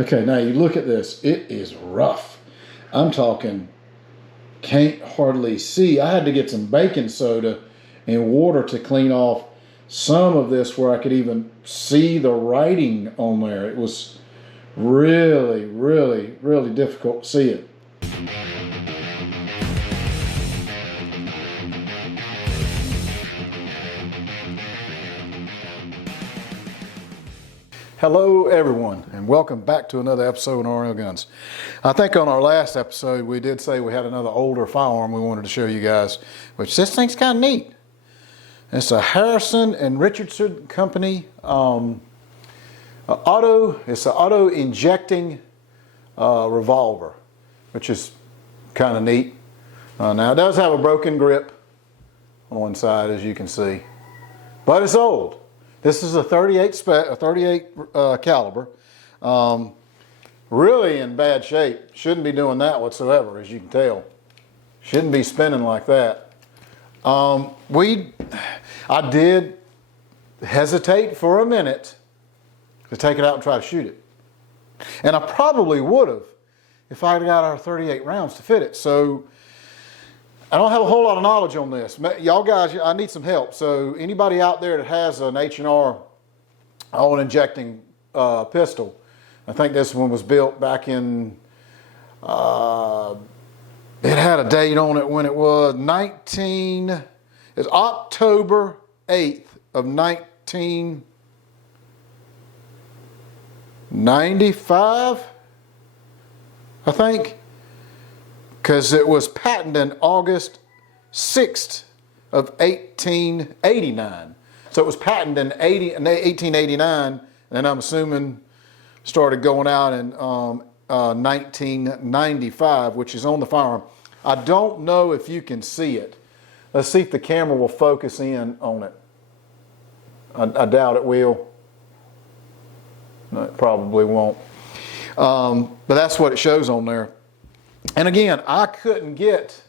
Okay, now you look at this. It is rough. I'm talking can't hardly see. I had to get some baking soda and water to clean off some of this where I could even see the writing on there. It was really, really, really difficult to see it. Hello everyone, and welcome back to another episode of RL Guns. I think on our last episode we did say we had another older firearm we wanted to show you guys, which this thing's kind of neat. It's a Harrison and Richardson company it's an auto injecting revolver, which is kind of neat. Now it does have a broken grip on one side, as you can see, but it's old. This is a 38 caliber, really in bad shape. Shouldn't be doing that whatsoever, as you can tell. Shouldn't be spinning like that. I did hesitate for a minute to take it out and try to shoot it. And I probably would have if I had got our 38 rounds to fit it. So I don't have a whole lot of knowledge on this. Y'all guys, I need some help. So anybody out there that has an H&R auto-injecting pistol, I think this one was built back in, it had a date on it when it was it's October 8th of 1995, I think. Because it was patented in August 6th of 1889. So it was patented in 1889, and I'm assuming started going out in 1995, which is on the firearm. I don't know if you can see it. Let's see if the camera will focus in on it. I doubt it will. No, it probably won't. But that's what it shows on there. And again, I couldn't get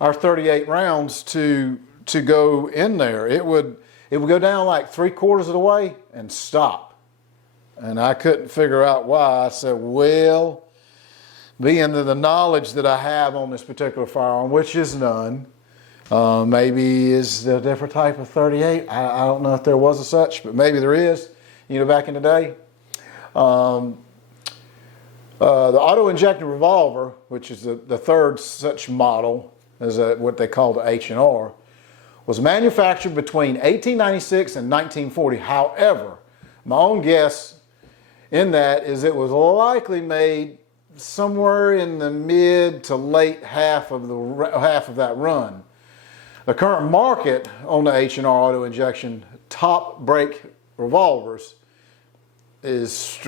our 38 rounds to go in there. It would go down like 3/4 of the way and stop. And I couldn't figure out why. I said, well, being the knowledge that I have on this particular firearm, which is none, maybe is a different type of 38. I don't know if there was a such, but maybe there is, back in the day. The auto-injecting revolver, which is the third such model, is what they call the H&R, was manufactured between 1896 and 1940. However, my own guess in that is it was likely made somewhere in the mid to late half of that run. The current market on the H&R auto-injection top break revolvers is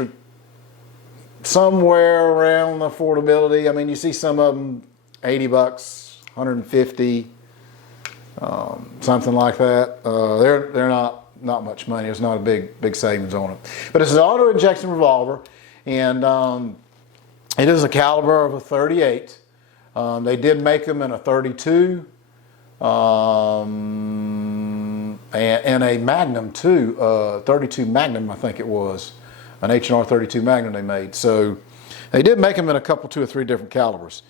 somewhere around affordability. I mean, you see some of them $80, $150, something like that. They're not much money. It's not a big savings on it. But it's an auto injection revolver, and it is a caliber of a 38. They did make them in a 32 and a Magnum too. 32 Magnum, I think it was. An H&R 32 Magnum they made. So they did make them in a couple, 2 or 3 different calibers.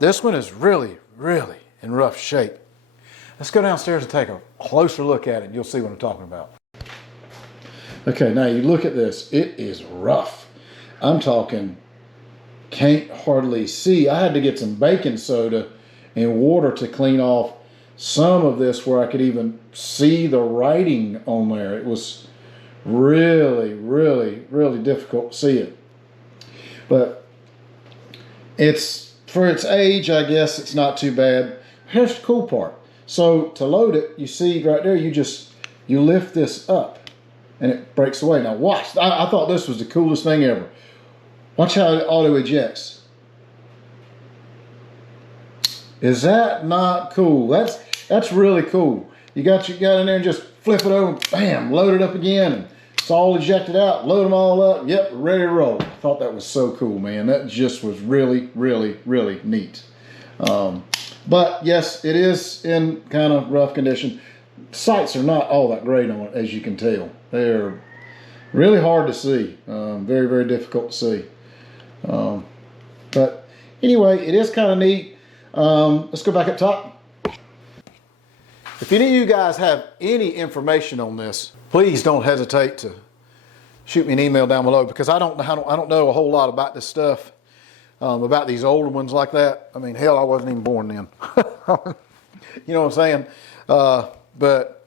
This one is really, really in rough shape. Let's go downstairs and take a closer look at it, and you'll see what I'm talking about. Okay, now you look at this. It is rough. I'm talking can't hardly see. I had to get some baking soda and water to clean off some of this where I could even see the writing on there. It was really, really, really difficult to see it. But for its age, I guess it's not too bad. Here's the cool part. So to load it, you see right there, you lift this up and it breaks away. Now watch, I thought this was the coolest thing ever. Watch how it auto ejects. Is that not cool? That's really cool. You got in there and just flip it over, bam, load it up again, and it's all ejected out, load them all up, yep, ready to roll. I thought that was so cool, man. That just was really, really, really neat. But yes, it is in kind of rough condition. Sights are not all that great on it, as you can tell. Really hard to see. Very, very difficult to see. But anyway, it is kind of neat. Let's go back up top. If any of you guys have any information on this, please don't hesitate to shoot me an email down below, because I don't know a whole lot about this stuff, about these older ones like that. I mean, hell, I wasn't even born then. You know what I'm saying? But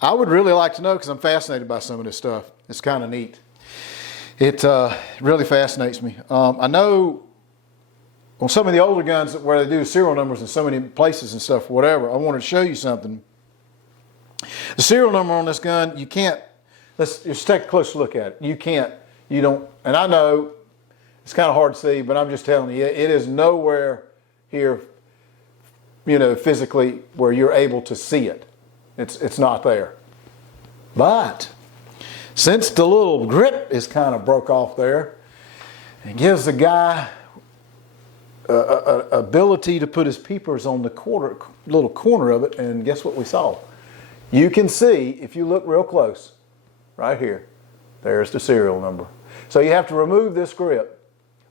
I would really like to know, because I'm fascinated by some of this stuff. It's kind of neat. It really fascinates me. I know on some of the older guns where they do serial numbers in so many places and stuff, whatever, I wanted to show you something. The serial number on this gun, you can't, let's just take a close look at it. You don't, and I know it's kind of hard to see, but I'm just telling you, it is nowhere here, you know, physically where you're able to see it. It's not there. But since the little grip is kind of broke off there, it gives the guy ability to put his peepers on the little corner of it, and guess what we saw? You can see, if you look real close, right here, there's the serial number. So you have to remove this grip.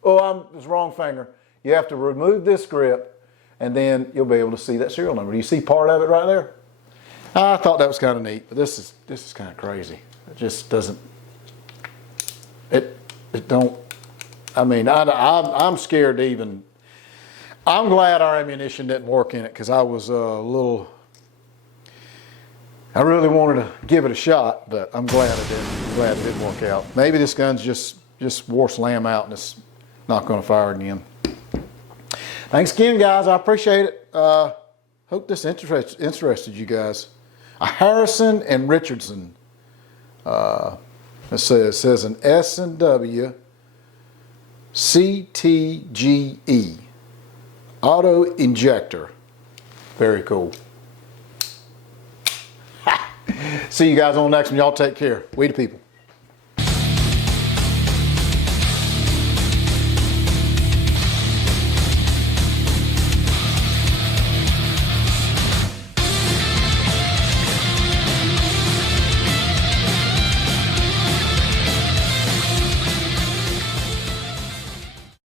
Oh, it's the wrong finger. You have to remove this grip, and then you'll be able to see that serial number. Do you see part of it right there? I thought that was kind of neat, but this is kind of crazy. It just doesn't, it don't, I mean, I'm scared to even, I'm glad our ammunition didn't work in it, because I was a little, I really wanted to give it a shot, but I'm glad it didn't. I'm glad it didn't work out. Maybe this gun's just wore slam out and it's not going to fire again. Thanks again, guys. I appreciate it. Hope this interested you guys. A Harrison and Richardson. It says an S&W CTGE auto injector. Very cool. See you guys on the next one. Y'all take care. We the people.